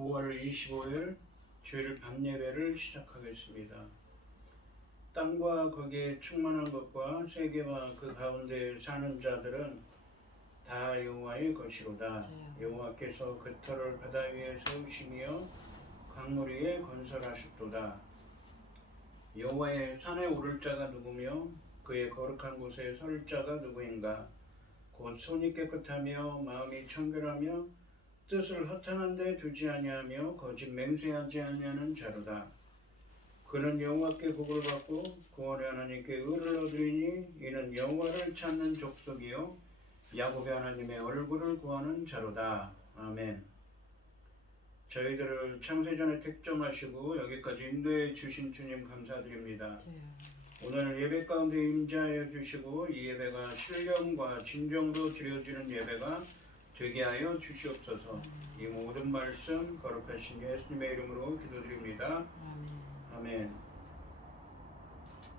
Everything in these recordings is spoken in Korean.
5월 25일 주일 밤예배를 시작하겠습니다. 땅과 거기에 충만한 것과 세계와 그 가운데 사는 자들은 다 여호와의 것이로다. 여호와께서 그 터를 바다 위에 세우시며 강물 위에 건설하셨도다. 여호와의 산에 오를 자가 누구며 그의 거룩한 곳에 설 자가 누구인가? 곧 손이 깨끗하며 마음이 청결하며 뜻을 허탄한 데 두지 아니하며 거짓 맹세하지 아니하는 자로다. 그는 여호와께 복을 받고 구원의 하나님께 의를 얻으리니 이는 여호와를 찾는 족속이요 야곱의 하나님의 얼굴을 구하는 자로다. 아멘. 저희들을 창세전에 택정하시고 여기까지 인도해 주신 주님 감사드립니다. 오늘 예배 가운데 임재하여 주시고 이 예배가 신령과 진정으로 드려지는 예배가 되게 하여 주시옵소서. 이 모든 말씀 거룩하신 예수님의 이름으로 기도드립니다. 아멘.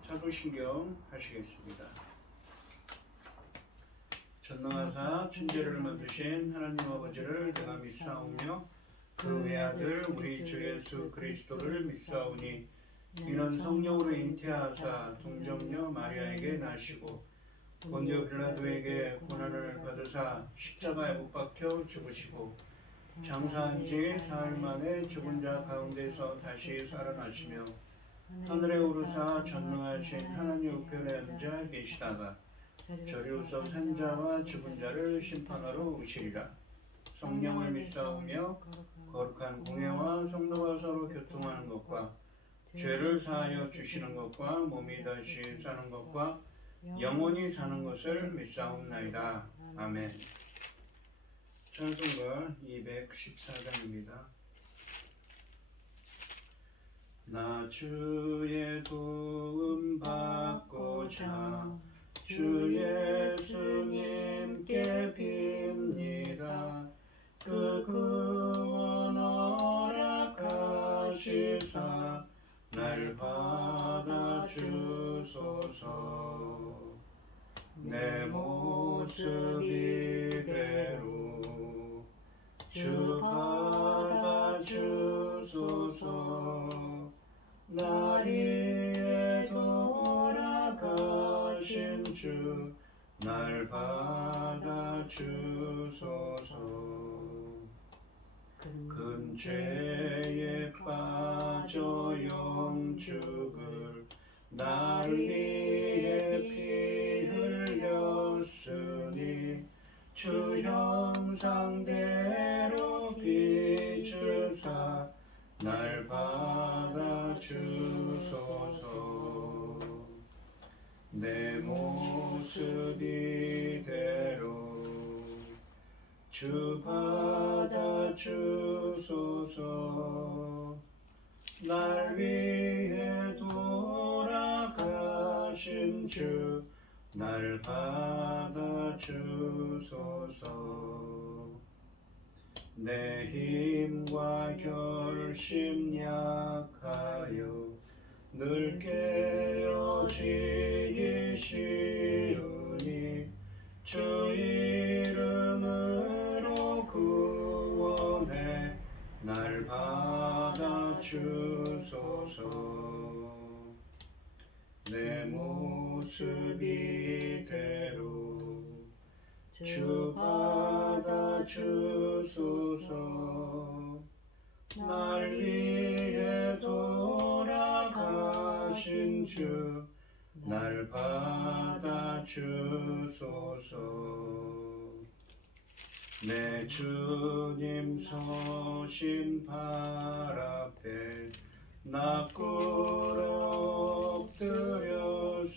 사도신경 하시겠습니다. 전능하사 천지를 만드신 하나님 아버지를 내가 믿사오며 그 외아들 우리 주 예수 그리스도를 믿사오니 이는 성령으로 잉태하사 동정녀 마리아에게 나시고 본디오 빌라도에게 고난을 받으사 십자가에 못 박혀 죽으시고 장사한 지 사흘 만에 죽은 자 가운데서 다시 살아나시며 하늘에 오르사 전능하신 하나님 우편에 앉아 계시다가 저리로서 산 자와 죽은 자를 심판하러 오시리라. 성령을 믿사오며 거룩한 공회와 성도가 서로 교통하는 것과 죄를 사하여 주시는 것과 몸이 다시 사는 것과 영원히 사는 것을 믿사옵나이다. 아멘. 찬송가 214장입니다. 나 주의 도움 받고자 주 예수님께 빕니다. 그 구원 허락하시사 날 받아주소서. 내 모습 이대로 주 받아주소서. 날 위해 돌아가신 주 날 받아주소서. 큰 죄에 빠져 영죽을 날 위해 피 흘렸으니 주 형상대로 비추사 날 받아주소서. 내 모습 이대로 주 받아주소서. 날 위해 돌아가신 주 날 받아주소서. 내 힘과 결심 약하여 늘 깨어지기 주 이름으로 구원해 날 받아주소서. 내 모습 이대로 주 받아주소서. 날 위해 돌아가신 주 날 받아주소서. 내 주님 서신 발 앞에 나 꿇어 엎드렸으니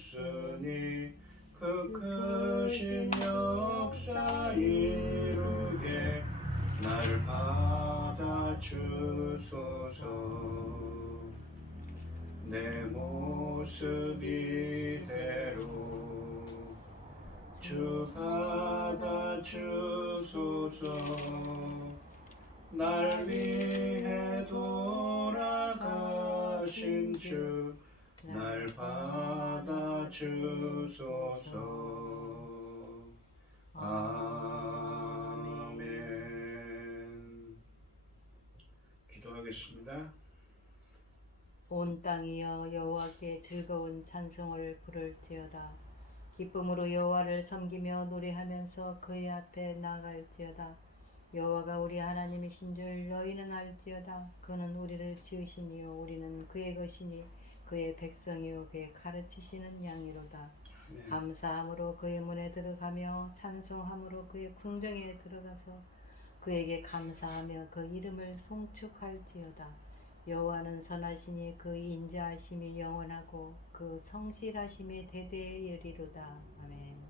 그 크신 역사 이루게 날 받아주소서. 내 모습 이대로 주 받아주소서. 날 위해 돌아가신 주 날 받아주소서. 아멘. 기도하겠습니다. 온 땅이여 여호와께 즐거운 찬송을 부를지어다. 기쁨으로 여호와를 섬기며 노래하면서 그의 앞에 나갈지어다. 여호와가 우리 하나님이신 줄 너희는 알지어다. 그는 우리를 지으시니요 우리는 그의 것이니 그의 백성이요 그의 가르치시는 양이로다. 아멘. 감사함으로 그의 문에 들어가며 찬송함으로 그의 궁정에 들어가서 그에게 감사하며 그 이름을 송축할지어다. 여호와는 선하시니 그 인자하심이 영원하고 그 성실하심이 대대에 이르리로다. 아멘.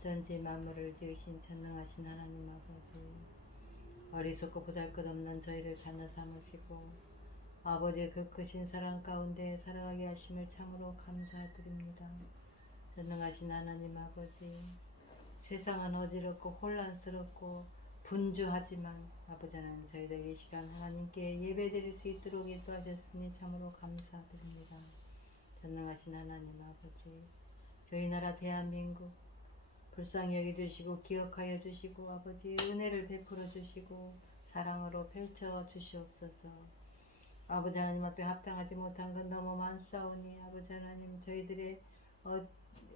전지 만물을 지으신 전능하신 하나님 아버지, 어리석고 보잘것없는 저희를 자녀 삼으시고 아버지의 그 크신 사랑 가운데 살아가게 하심을 참으로 감사드립니다. 전능하신 하나님 아버지, 세상은 어지럽고 혼란스럽고 분주하지만 아버지 하나님 저희들 이 시간 하나님께 예배드릴 수 있도록 인도하셨으니 참으로 감사드립니다. 전능하신 하나님 아버지, 저희 나라 대한민국 불쌍히 여겨주시고 기억하여 주시고 아버지 은혜를 베풀어 주시고 사랑으로 펼쳐 주시옵소서. 아버지 하나님 앞에 합당하지 못한 건 너무 많사오니 아버지 하나님 저희들의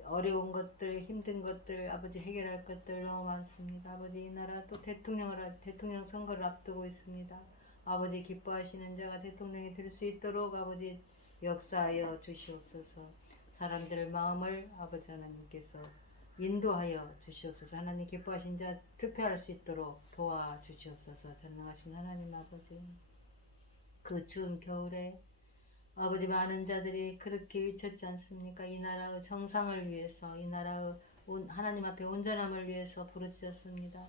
어려운 것들, 힘든 것들, 아버지 해결할 것들 너무 많습니다. 아버지 이 나라 또 대통령 선거를 앞두고 있습니다. 아버지 기뻐하시는 자가 대통령이 될 수 있도록 아버지 역사하여 주시옵소서. 사람들의 마음을 아버지 하나님께서 인도하여 주시옵소서. 하나님 기뻐하신 자 투표할 수 있도록 도와주시옵소서. 전능하신 하나님 아버지, 그 추운 겨울에 아버지 많은 자들이 그렇게 외쳤지 않습니까? 이 나라의 정상을 위해서, 이 나라의 하나님 앞에 온전함을 위해서 부르짖었습니다.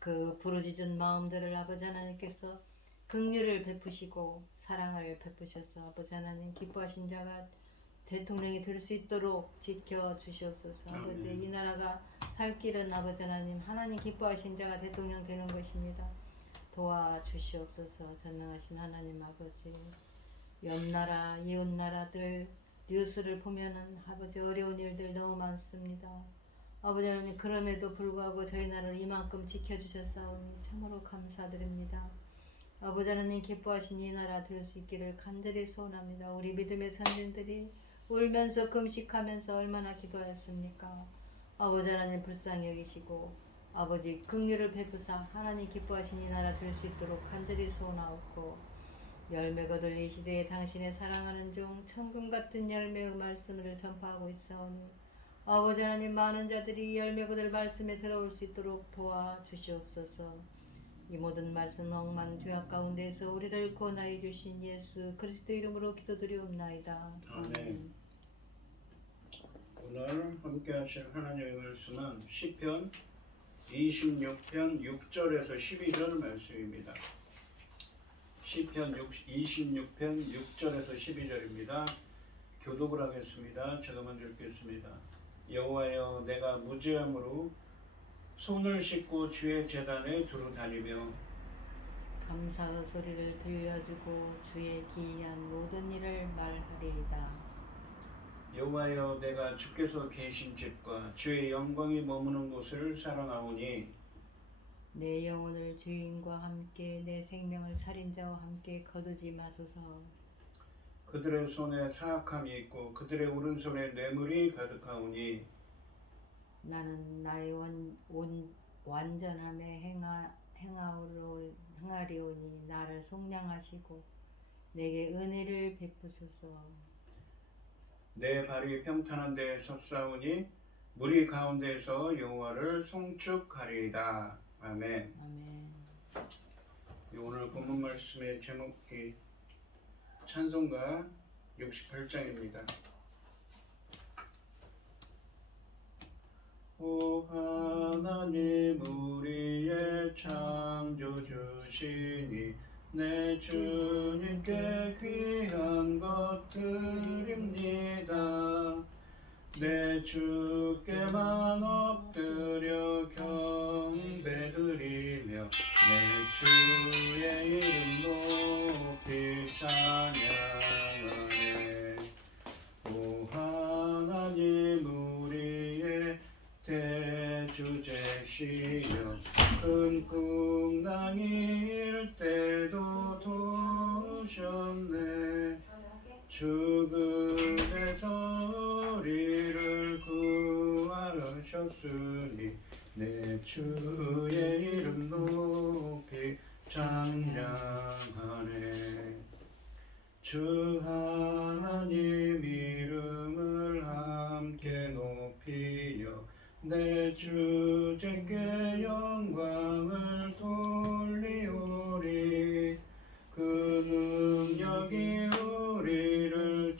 그 부르짖은 마음들을 아버지 하나님께서 긍휼을 베푸시고 사랑을 베푸셔서 아버지 하나님 기뻐하신 자가 대통령이 될 수 있도록 지켜주시옵소서. 아버지 이 나라가 살 길은 아버지 하나님 기뻐하신 자가 대통령 되는 것입니다. 도와주시옵소서. 전능하신 하나님 아버지, 옆나라 이웃나라들 뉴스를 보면은 아버지 어려운 일들 너무 많습니다. 아버지 하나님 그럼에도 불구하고 저희 나라를 이만큼 지켜주셨사오니 참으로 감사드립니다. 아버지 하나님 기뻐하신 이 나라 될 수 있기를 간절히 소원합니다. 우리 믿음의 선진들이 울면서 금식하면서 얼마나 기도하였습니까? 아버지 하나님 불쌍히 여기시고 아버지 긍휼을 베푸사 하나님 기뻐하신 이 나라 될 수 있도록 간절히 소원하옵고 열매 거둘 이 시대에 당신의 사랑하는 종 천금 같은 열매의 말씀을 전파하고 있사오니 아버지 하나님 많은 자들이 열매 거둘 말씀에 들어올 수 있도록 도와주시옵소서. 이 모든 말씀 억만 죄악 가운데서 우리를 구원하여 주신 예수 그리스도 이름으로 기도드리옵나이다. 아멘. 오늘 함께 하실 하나님의 말씀은 시편 26편 6절에서 12절 말씀입니다. 시편 26편 6절에서 12절입니다. 교독을 하겠습니다. 제가 먼저 읽겠습니다. 여호와여, 내가 무죄함으로 손을 씻고 주의 제단에 두루 다니며 감사의 소리를 들려주고 주의 기이한 모든 일을 말하리이다. 여호와여, 내가 주께서 계신 집과 주의 영광이 머무는 곳을 사랑하오니 내 영혼을 죄인과 함께 내 생명을 살인자와 함께 거두지 마소서. 그들의 손에 사악함이 있고 그들의 오른손에 뇌물이 가득하오니 나는 나의 완전함에 행하리오니 나를 속량하시고 내게 은혜를 베푸소서. 내 발이 평탄한 데에 섰사오니 무리 가운데서 여호와를 송축하리이다. 아멘. 아멘. 오늘 본문 말씀의 제목이 찬송가 68장입니다. 오 하나님 우리의 창조주시니 내 주님께 귀한 것 드립니다. 내 주께만 엎드려 경배드리며 내 주의 이름 높이 찬양하네. 오 하나님 우리의 대주제시여 큰 풍랑이 일 때도 죽음에서 우리를 구하셨으니 내 주의 이름 높이 찬양하네. 주 하나님 이름을 함께 높이며 내 주께 영광을 돌리오리. 그 능력이 우리를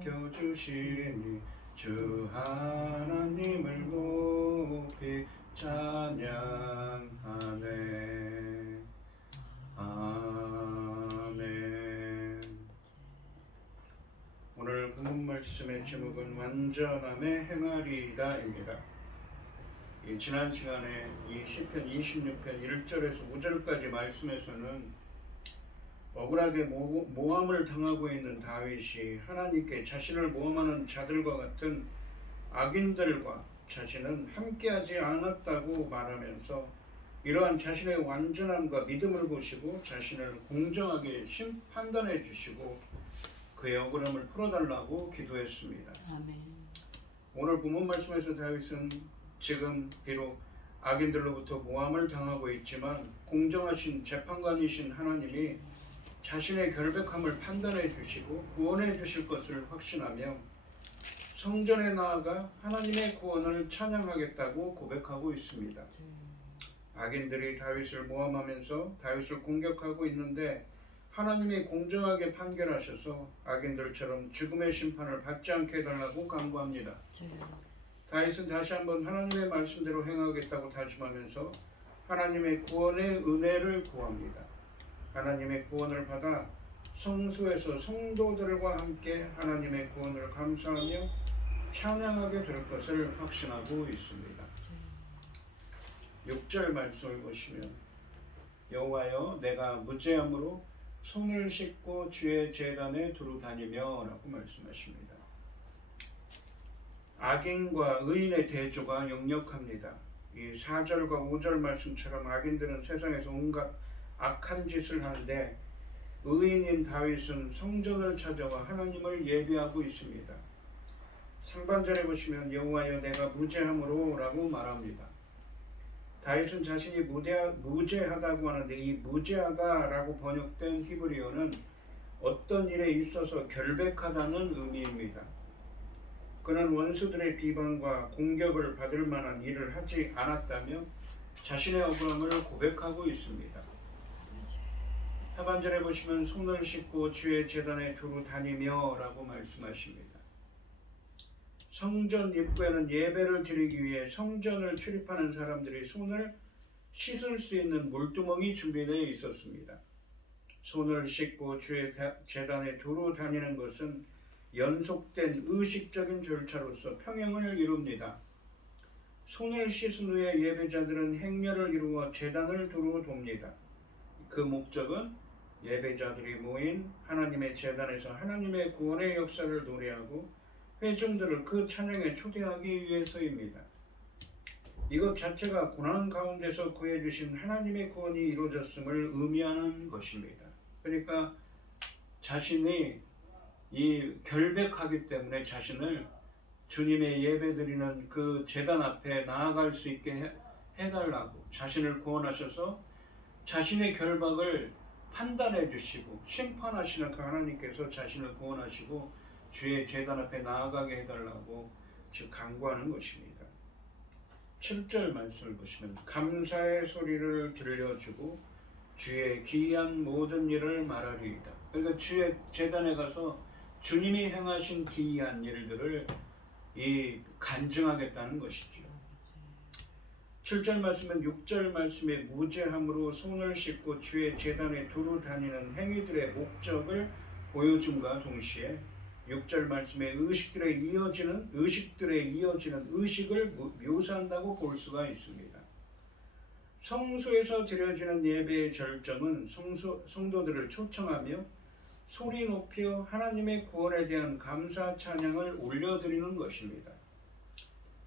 지켜주시니 주 하나님을 높이 찬양하네. 아멘. 오늘 본문 말씀의 제목은 완전함의 행하리이다입니다. 지난 시간에 이 시편 26편 1절에서 5절까지 말씀에서는 억울하게 모함을 당하고 있는 다윗이 하나님께 자신을 모함하는 자들과 같은 악인들과 자신은 함께하지 않았다고 말하면서 이러한 자신의 완전함과 믿음을 보시고 자신을 공정하게 판단해 주시고 그의 억울함을 풀어달라고 기도했습니다. 아멘. 오늘 본문 말씀에서 다윗은 지금 비록 악인들로부터 모함을 당하고 있지만 공정하신 재판관이신 하나님이 자신의 결백함을 판단해 주시고 구원해 주실 것을 확신하며 성전에 나아가 하나님의 구원을 찬양하겠다고 고백하고 있습니다. 악인들이 다윗을 모함하면서 다윗을 공격하고 있는데 하나님이 공정하게 판결하셔서 악인들처럼 죽음의 심판을 받지 않게 해달라고 간구합니다. 다윗은 다시 한번 하나님의 말씀대로 행하겠다고 다짐하면서 하나님의 구원의 은혜를 구합니다. 하나님의 구원을 받아 성소에서 성도들과 함께 하나님의 구원을 감사하며 찬양하게 될 것을 확신하고 있습니다. 6절 말씀을 보시면 여호와여 내가 무죄함으로 손을 씻고 주의 제단에 두루 다니며 라고 말씀하십니다. 악인과 의인의 대조가 역력합니다. 이 4절과 5절 말씀처럼 악인들은 세상에서 온갖 악한 짓을 하는데 의인인 다윗은 성전을 찾아와 하나님을 예배하고 있습니다. 상반절에 보시면 여호와여 내가 무죄함으로 라고 말합니다. 다윗은 자신이 무죄하다고 하는데 이 무죄하다라고 번역된 히브리어는 어떤 일에 있어서 결백하다는 의미입니다. 그는 원수들의 비방과 공격을 받을 만한 일을 하지 않았다며 자신의 억울함을 고백하고 있습니다. 하반절에 보시면 손을 씻고 주의 제단에 두루 다니며 라고 말씀하십니다. 성전 입구에는 예배를 드리기 위해 성전을 출입하는 사람들이 손을 씻을 수 있는 물두멍이 준비되어 있었습니다. 손을 씻고 주의 제단에 두루 다니는 것은 연속된 의식적인 절차로서 평행을 이룹니다. 손을 씻은 후에 예배자들은 행렬을 이루어 제단을 두루 돕니다. 그 목적은 예배자들이 모인 하나님의 제단에서 하나님의 구원의 역사를 노래하고 회중들을 그 찬양에 초대하기 위해서입니다. 이것 자체가 고난 가운데서 구해주신 하나님의 구원이 이루어졌음을 의미하는 것입니다. 그러니까 자신이 이 결백하기 때문에 자신을 주님의 예배드리는 그 제단 앞에 나아갈 수 있게 해달라고 자신을 구원하셔서 자신의 결박을 판단해 주시고 심판하시는 그 하나님께서 자신을 구원하시고 주의 제단 앞에 나아가게 해달라고 즉 간구하는 것입니다. 7절 말씀을 보시면 감사의 소리를 들려주고 주의 기이한 모든 일을 말하리이다. 그러니까 주의 제단에 가서 주님이 행하신 기이한 일들을 간증하겠다는 것이죠. 7절 말씀은 6절 말씀의 무죄함으로 손을 씻고 주의 제단에 두루 다니는 행위들의 목적을 보여줌과 동시에 6절 말씀의 의식들에 이어지는 의식을 묘사한다고 볼 수가 있습니다. 성소에서 드려지는 예배의 절정은 성도들을 초청하며 소리 높여 하나님의 구원에 대한 감사 찬양을 올려드리는 것입니다.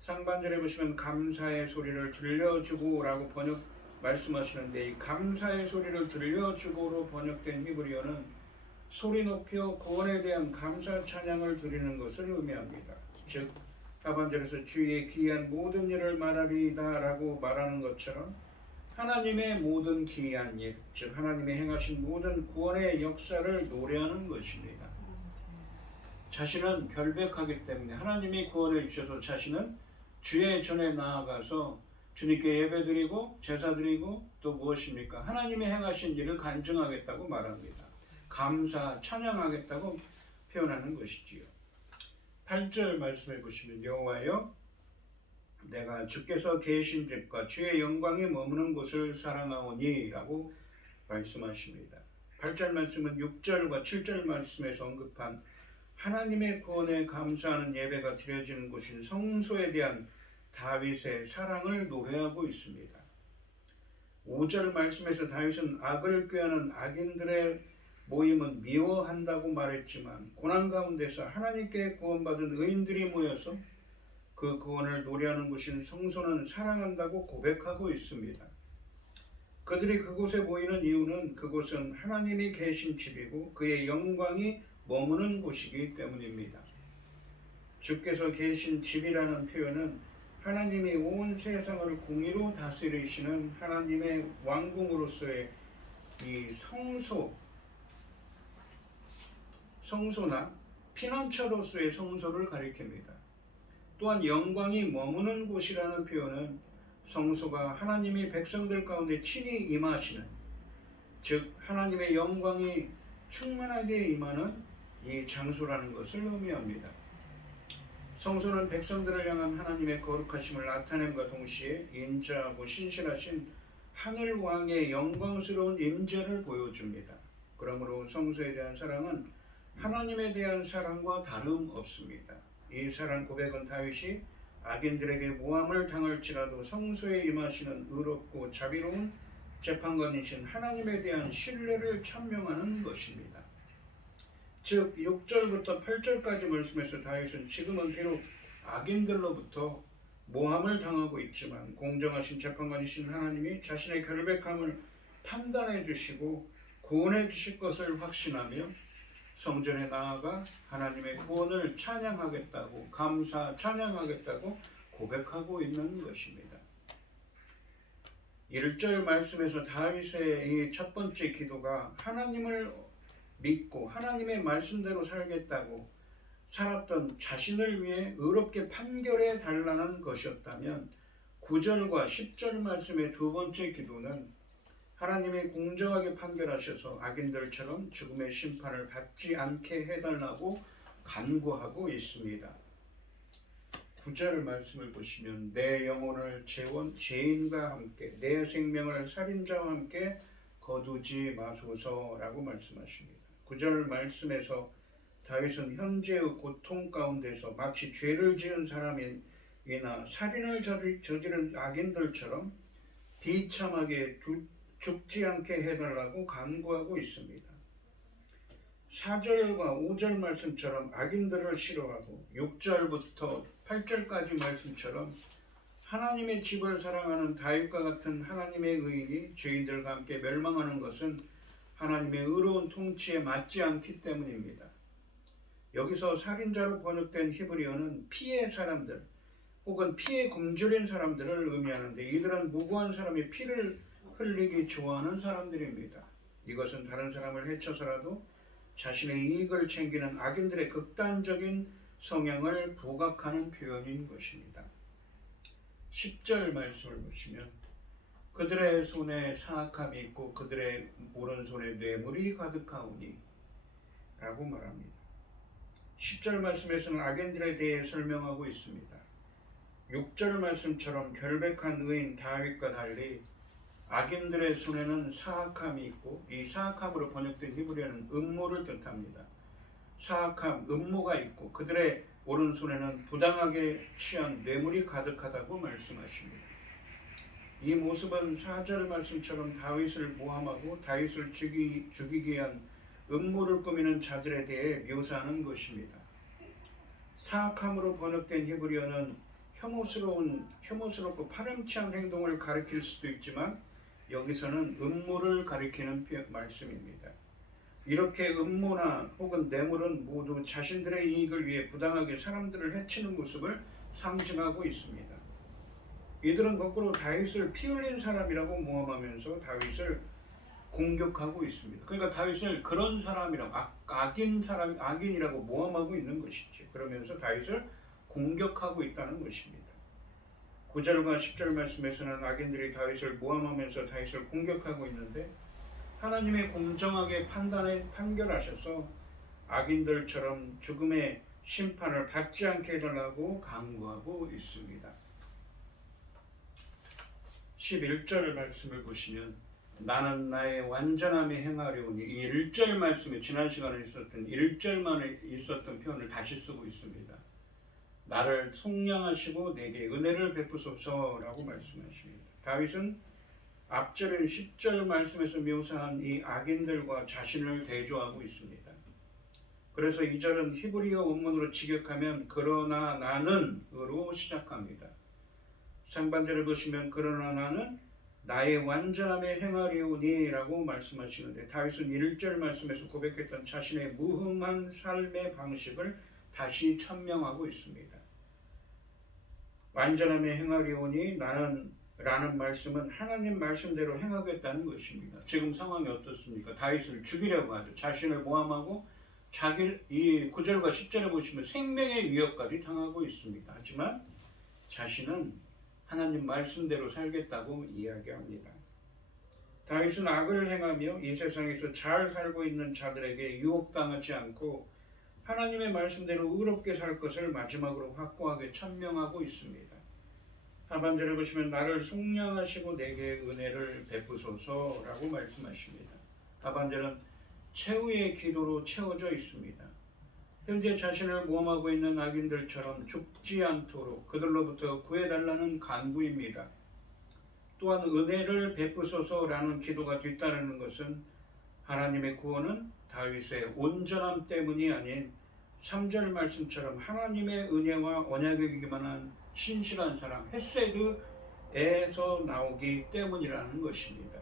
상반절에 보시면 감사의 소리를 들려주고 라고 말씀하시는데 이 감사의 소리를 들려주고로 번역된 히브리어는 소리 높여 구원에 대한 감사 찬양을 드리는 것을 의미합니다. 즉 하반절에서 주의 기이한 모든 일을 말하리이다 라고 말하는 것처럼 하나님의 모든 기이한 일, 즉 하나님의 행하신 모든 구원의 역사를 노래하는 것입니다. 자신은 결백하기 때문에 하나님이 구원해 주셔서 자신은 주의 전에 나아가서 주님께 예배드리고 제사드리고 또 무엇입니까? 하나님이 행하신 일을 간증하겠다고 말합니다. 감사, 찬양하겠다고 표현하는 것이지요. 8절 말씀해 보시면 여호와여 내가 주께서 계신 집과 주의 영광이 머무는 곳을 사랑하오니 라고 말씀하십니다. 8절 말씀은 6절과 7절 말씀에서 언급한 하나님의 구원에 감사하는 예배가 드려지는 곳인 성소에 대한 다윗의 사랑을 노래하고 있습니다. 5절 말씀에서 다윗은 악을 꾀하는 악인들의 모임은 미워한다고 말했지만 고난 가운데서 하나님께 구원받은 의인들이 모여서 그 구원을 노래하는 곳인 성소는 사랑한다고 고백하고 있습니다. 그들이 그곳에 모이는 이유는 그곳은 하나님이 계신 집이고 그의 영광이 머무는 곳이기 때문입니다. 주께서 계신 집이라는 표현은 하나님이 온 세상을 공의로 다스리시는 하나님의 왕궁으로서의 이 성소나 피난처로서의 성소를 가리킵니다. 또한 영광이 머무는 곳이라는 표현은 성소가 하나님이 백성들 가운데 친히 임하시는, 즉 하나님의 영광이 충만하게 임하는 이 장소라는 것을 의미합니다. 성소는 백성들을 향한 하나님의 거룩하심을 나타냄과 동시에 인자하고 신실하신 하늘 왕의 영광스러운 임재를 보여줍니다. 그러므로 성소에 대한 사랑은 하나님에 대한 사랑과 다름없습니다. 이 사랑 고백은 다윗이 악인들에게 모함을 당할지라도 성소에 임하시는 의롭고 자비로운 재판관이신 하나님에 대한 신뢰를 천명하는 것입니다. 즉 6절부터 8절까지 말씀에서 다윗은 지금은 비록 악인들로부터 모함을 당하고 있지만 공정하신 재판관이신 하나님이 자신의 결백함을 판단해 주시고 구원해 주실 것을 확신하며 성전에 나아가 하나님의 구원을 찬양하겠다고 찬양하겠다고 고백하고 있는 것입니다. 1절 말씀에서 다윗의 이 첫 번째 기도가 하나님을 믿고 하나님의 말씀대로 살겠다고 살았던 자신을 위해 의롭게 판결해 달라는 것이었다면 9절과 10절 말씀의 두 번째 기도는 하나님이 공정하게 판결하셔서 악인들처럼 죽음의 심판을 받지 않게 해달라고 간구하고 있습니다. 9절 말씀을 보시면 내 영혼을 죄인과 함께 내 생명을 살인자와 함께 거두지 마소서라고 말씀하십니다. 9절 말씀에서 다윗은 현재의 고통 가운데서 마치 죄를 지은 사람이나 살인을 저지른 악인들처럼 비참하게 죽지 않게 해달라고 간구하고 있습니다. 4절과 5절 말씀처럼 악인들을 싫어하고 6절부터 8절까지 말씀처럼 하나님의 집을 사랑하는 다윗과 같은 하나님의 의인이 죄인들과 함께 멸망하는 것은 하나님의 의로운 통치에 맞지 않기 때문입니다. 여기서 살인자로 번역된 히브리어는 피의 사람들 혹은 피에 굶주린 사람들을 의미하는데 이들은 무고한 사람이 피를 흘리기 좋아하는 사람들입니다. 이것은 다른 사람을 해쳐서라도 자신의 이익을 챙기는 악인들의 극단적인 성향을 부각하는 표현인 것입니다. 10절 말씀을 보시면 그들의 손에 사악함이 있고 그들의 오른손에 뇌물이 가득하오니 라고 말합니다. 10절 말씀에서는 악인들에 대해 설명하고 있습니다. 6절 말씀처럼 결백한 의인 다윗과 달리 악인들의 손에는 사악함이 있고 이 사악함으로 번역된 히브리어는 음모를 뜻합니다. 사악함, 음모가 있고 그들의 오른손에는 부당하게 취한 뇌물이 가득하다고 말씀하십니다. 이 모습은 4절 말씀처럼 다윗을 모함하고 다윗을 죽이기 위한 음모를 꾸미는 자들에 대해 묘사하는 것입니다. 사악함으로 번역된 히브리어는 혐오스럽고 파렴치한 행동을 가리킬 수도 있지만 여기서는 음모를 가리키는 말씀입니다. 이렇게 음모나 혹은 뇌물은 모두 자신들의 이익을 위해 부당하게 사람들을 해치는 모습을 상징하고 있습니다. 이들은 거꾸로 다윗을 피 흘린 사람이라고 모함하면서 다윗을 공격하고 있습니다. 그러니까 다윗을 그런 사람이라고 악인이라고 모함하고 있는 것이죠. 그러면서 다윗을 공격하고 있다는 것입니다. 9절과 10절 말씀에서는 악인들이 다윗을 모함하면서 다윗을 공격하고 있는데 하나님이 공정하게 판결하셔서 악인들처럼 죽음의 심판을 받지 않게 해달라고 강구하고 있습니다. 11절 말씀을 보시면 나는 나의 완전함에 행하려오니 이 1절 말씀에 지난 시간에 있었던 1절만에 있었던 표현을 다시 쓰고 있습니다. 나를 속량하시고 내게 은혜를 베푸소서라고 말씀하십니다. 다윗은 앞절인 10절 말씀에서 묘사한 이 악인들과 자신을 대조하고 있습니다. 그래서 2절은 히브리어 원문으로 직역하면 그러나 나는으로 시작합니다. 상반절을 보시면 그러나 나는 나의 완전함에 행하리오니 라고 말씀하시는데 다윗은 1절 말씀에서 고백했던 자신의 무흠한 삶의 방식을 다시 천명하고 있습니다. 완전함에 행하리오니 나는 라는 말씀은 하나님 말씀대로 행하겠다는 것입니다. 지금 상황이 어떻습니까? 다윗을 죽이려고 하죠. 자신을 모함하고 이 9절과 10절에 보시면 생명의 위협까지 당하고 있습니다. 하지만 자신은 하나님 말씀대로 살겠다고 이야기합니다. 다윗은 악을 행하며 이 세상에서 잘 살고 있는 자들에게 유혹당하지 않고 하나님의 말씀대로 의롭게 살 것을 마지막으로 확고하게 천명하고 있습니다. 하반절에 보시면 나를 속량하시고 내게 은혜를 베푸소서라고 말씀하십니다. 하반절은 최후의 기도로 채워져 있습니다. 현재 자신을 모함하고 있는 악인들처럼 죽지 않도록 그들로부터 구해달라는 간구입니다. 또한 은혜를 베푸소서라는 기도가 뒤따르는 것은 하나님의 구원은 다윗의 온전함 때문이 아닌 3절 말씀처럼 하나님의 은혜와 언약에 기반한 신실한 사랑, 헤세드에서 나오기 때문이라는 것입니다.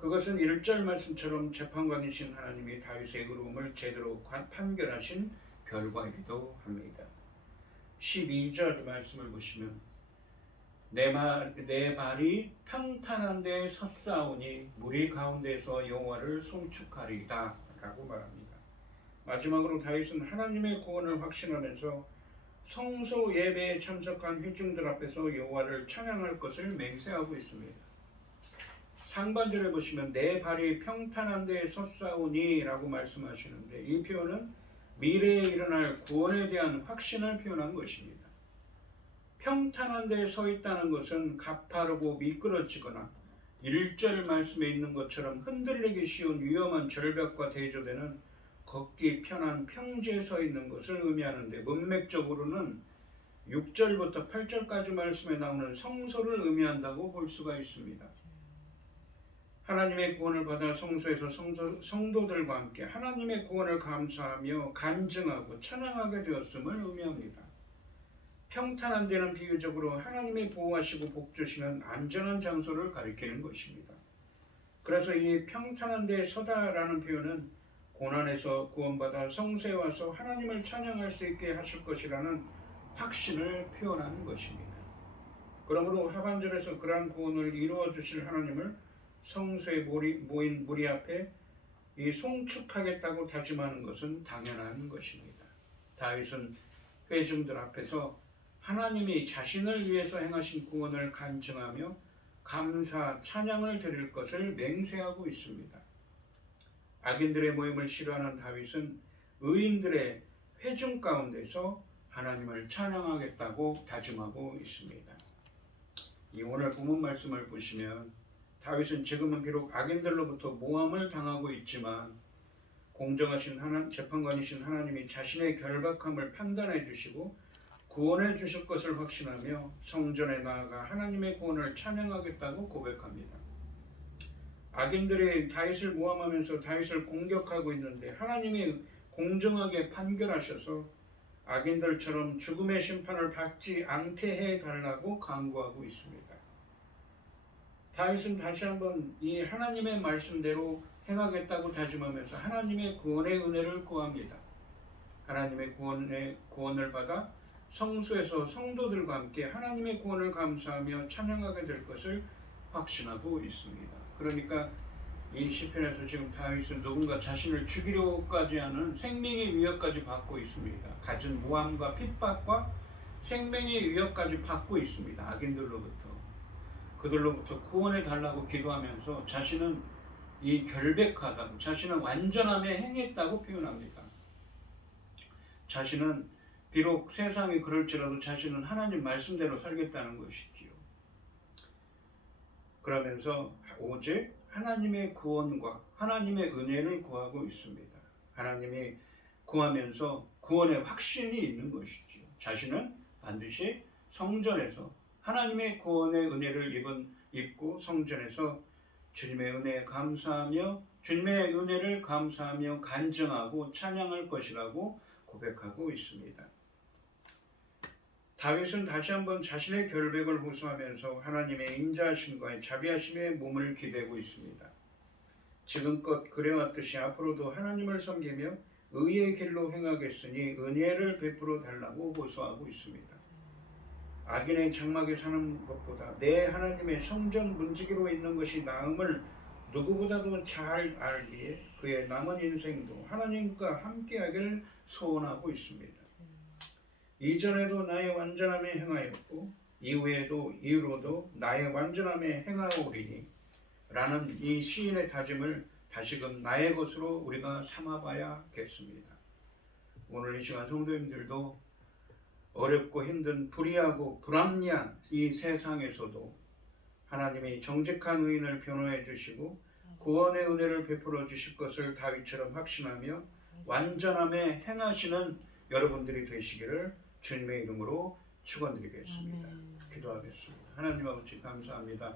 그것은 1절 말씀처럼 재판관이신 하나님이 다윗의 의로움을 제대로 판결하신 결과이기도 합니다. 12절 말씀을 보시면 내 발이 평탄한 데에 섰사오니 무리 가운데서 여호와를 송축하리이다 라고 말합니다. 마지막으로 다윗은 하나님의 구원을 확신하면서 성소 예배에 참석한 회중들 앞에서 여호와를 찬양할 것을 맹세하고 있습니다. 상반절에 보시면 내 발이 평탄한 데에 섰사오니 라고 말씀하시는데 이 표현은 미래에 일어날 구원에 대한 확신을 표현한 것입니다. 평탄한 데에 서 있다는 것은 가파르고 미끄러지거나 1절 말씀에 있는 것처럼 흔들리기 쉬운 위험한 절벽과 대조되는 걷기 편한 평지에 서 있는 것을 의미하는데 문맥적으로는 6절부터 8절까지 말씀에 나오는 성소를 의미한다고 볼 수가 있습니다. 하나님의 구원을 받아 성소에서 성도들과 함께 하나님의 구원을 감사하며 간증하고 찬양하게 되었음을 의미합니다. 평탄한 데는 비유적으로 하나님이 보호하시고 복주시는 안전한 장소를 가리키는 것입니다. 그래서 이 평탄한 데에 서다라는 표현은 고난에서 구원받아 성소에 와서 하나님을 찬양할 수 있게 하실 것이라는 확신을 표현하는 것입니다. 그러므로 하반절에서 그러한 구원을 이루어 주실 하나님을 성소에 모인 무리 앞에 이 송축하겠다고 다짐하는 것은 당연한 것입니다. 다윗은 회중들 앞에서 하나님이 자신을 위해서 행하신 구원을 간증하며 감사, 찬양을 드릴 것을 맹세하고 있습니다. 악인들의 모임을 싫어하는 다윗은 의인들의 회중 가운데서 하나님을 찬양하겠다고 다짐하고 있습니다. 이 오늘 본문 말씀을 보시면 다윗은 지금은 비록 악인들로부터 모함을 당하고 있지만 공정하신 재판관이신 하나님이 자신의 결박함을 판단해 주시고 구원해 주실 것을 확신하며 성전에 나아가 하나님의 구원을 찬양하겠다고 고백합니다. 악인들이 다윗을 모함하면서 다윗을 공격하고 있는데 하나님이 공정하게 판결하셔서 악인들처럼 죽음의 심판을 받지 않게 해달라고 간구하고 있습니다. 다윗은 다시 한번 이 하나님의 말씀대로 행하겠다고 다짐하면서 하나님의 구원의 은혜를 구합니다. 하나님의 구원을 받아 성소에서 성도들과 함께 하나님의 구원을 감사하며 찬양하게 될 것을 확신하고 있습니다. 그러니까 이 시편에서 지금 다윗은 누군가 자신을 죽이려고까지 하는 생명의 위협까지 받고 있습니다. 갖은 모함과 핍박과 생명의 위협까지 받고 있습니다. 악인들로부터. 그들로부터 구원해 달라고 기도하면서 자신은 이 결백하다고, 자신은 완전함에 행했다고 표현합니다. 자신은 비록 세상이 그럴지라도 자신은 하나님 말씀대로 살겠다는 것이지요. 그러면서 오직 하나님의 구원과 하나님의 은혜를 구하고 있습니다. 하나님이 구하면서 구원의 확신이 있는 것이지요. 자신은 반드시 성전에서 하나님의 구원의 은혜를 입고 성전에서 주님의 은혜에 감사하며 주님의 은혜를 감사하며 간증하고 찬양할 것이라고 고백하고 있습니다. 다윗은 다시 한번 자신의 결백을 호소하면서 하나님의 인자하심과 자비하심에 몸을 기대고 있습니다. 지금껏 그래왔듯이 앞으로도 하나님을 섬기며 의의 길로 행하겠으니 은혜를 베풀어 달라고 호소하고 있습니다. 악인의 장막에 사는 것보다 내 하나님의 성전 문지기로 있는 것이 나음을 누구보다도 잘 알기에 그의 남은 인생도 하나님과 함께하기를 소원하고 있습니다. 이전에도 나의 완전함에 행하였고 이후로도 나의 완전함에 행하오리니 라는 이 시인의 다짐을 다시금 나의 것으로 우리가 삼아봐야겠습니다. 오늘 이 시간 성도님들도 어렵고 힘든 불의하고 불합리한 이 세상에서도 하나님이 정직한 의인을 변호해 주시고 구원의 은혜를 베풀어 주실 것을 다윗처럼 확신하며 완전함에 행하시는 여러분들이 되시기를 주님의 이름으로 축원드리겠습니다. 기도하겠습니다. 하나님 아버지 감사합니다.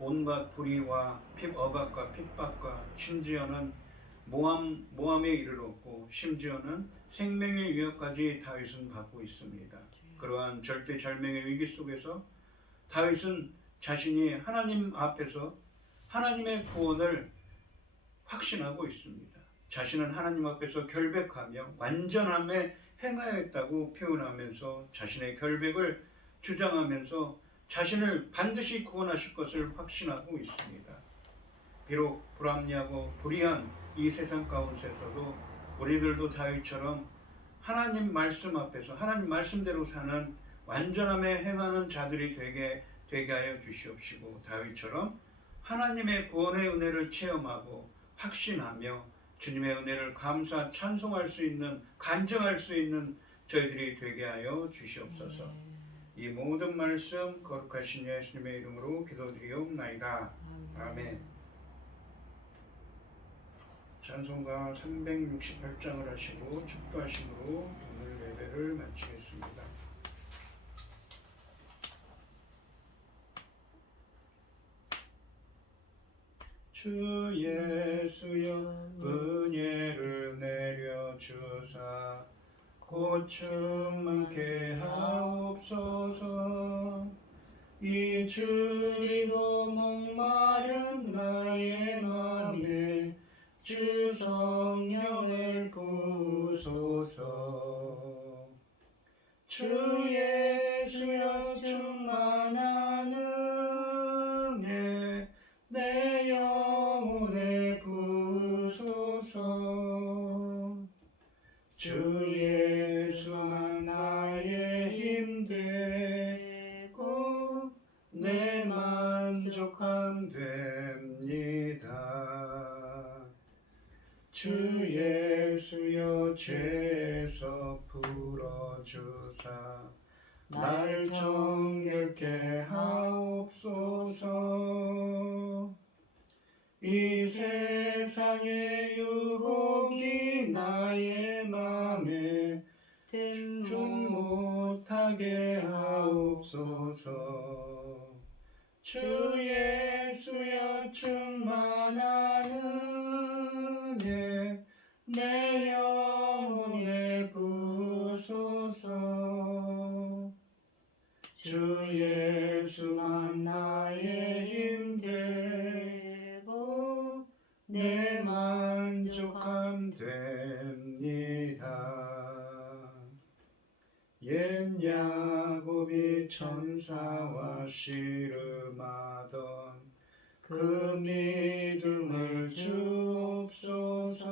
온갖 불의와 억압과 핍박과 심지어는 모함에 이르렀고 심지어는 생명의 위협까지 다윗은 받고 있습니다. 그러한 절대절명의 위기 속에서 다윗은 자신이 하나님 앞에서 하나님의 구원을 확신하고 있습니다. 자신은 하나님 앞에서 결백하며 완전함에 행하였다고 표현하면서 자신의 결백을 주장하면서 자신을 반드시 구원하실 것을 확신하고 있습니다. 비록 불합리하고 불의한 이 세상 가운데서도 우리들도 다윗처럼 하나님 말씀 앞에서 하나님 말씀대로 사는 완전함에 행하는 자들이 되게 하여 주시옵시고 다윗처럼 하나님의 구원의 은혜를 체험하고 확신하며 주님의 은혜를 감사 찬송할 수 있는 간증할 수 있는 저희들이 되게 하여 주시옵소서. 이 모든 말씀 거룩하신 예수님의 이름으로 기도드리옵나이다. 아멘. 찬송가 368장을 하시고 축도하심으로 오늘 예배를 마치겠습니다. 주 예수여 은혜를 내려주사 고충 많게 하옵소서. 이 줄이고 목마른 나의 맘에 주 성령을 부소서. 주 예수여 충만한 은혜 내 영혼에 부소서. 주 예수만 나의 힘 되고 내 만족함 됩니다. 주 예수여 죄서 풀어주사 날 정결케 하옵소서. 이 세상의 유혹이 나의 맘에 좀 못하게 하옵소서. 주 예수여 충만한 은혜 내 영혼에 부소서. 주 예수만 나의 힘 되고 내 만족함 됩니다. 옛 야곱이 천사와 씨름하던 그 믿음을 주옵소서.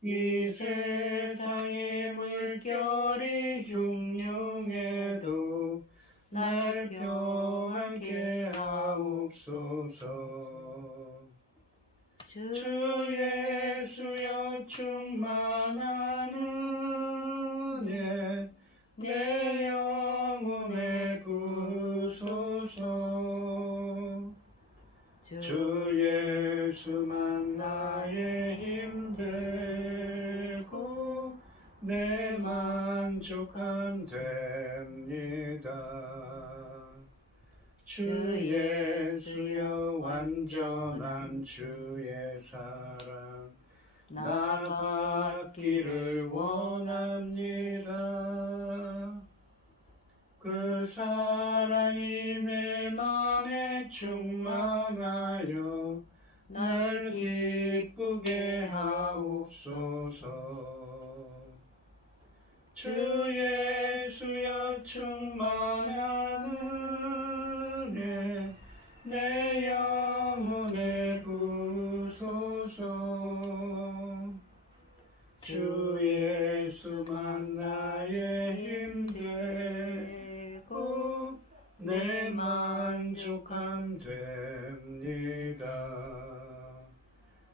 이 세상의 물결이 흉흉해도 날 평안케 하옵소서. 주 예수여 충만한 은혜 내 영혼에 부소서. 주 예수만 나의 힘 되고 내 만족함 됩니다. 주 예수여 완전한 주의 사랑 나 받기를 원합니다. 그 사랑이 내 맘에 충만하여 날 기쁘게 하옵소서. 주 예수여 충만한 은혜 내 영혼에 부소서. 주 예수만 나의 힘 되고 내 만족함 됩니다.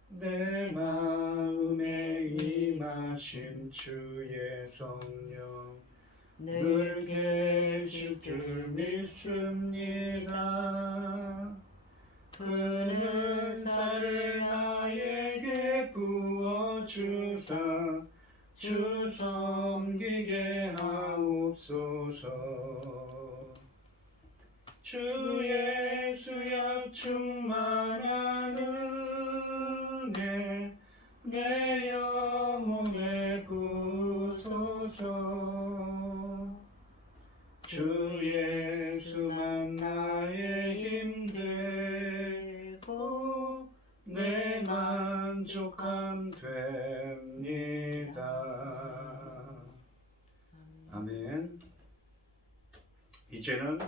내 마음에 임하신 주의 성령 늘 계실 줄 믿습니다. 그 은사를 나에게 부어주사 주 섬기게 하옵소서. 주 예수여 충만한 은혜 내 영혼에 부소서. 주 예수만 나의 힘 되고 내 만족함 됩니다. 아멘. 이제는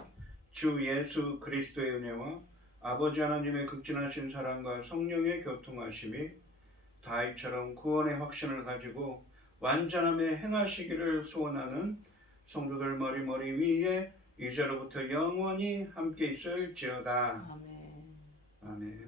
주 예수 그리스도의 은혜와 아버지 하나님의 극진하신 사랑과 성령의 교통하심이 다윗처럼 구원의 확신을 가지고 완전함에 행하시기를 소원하는 성도들 머리 위에 이제로부터 영원히 함께 있을지어다. 아멘. 아멘.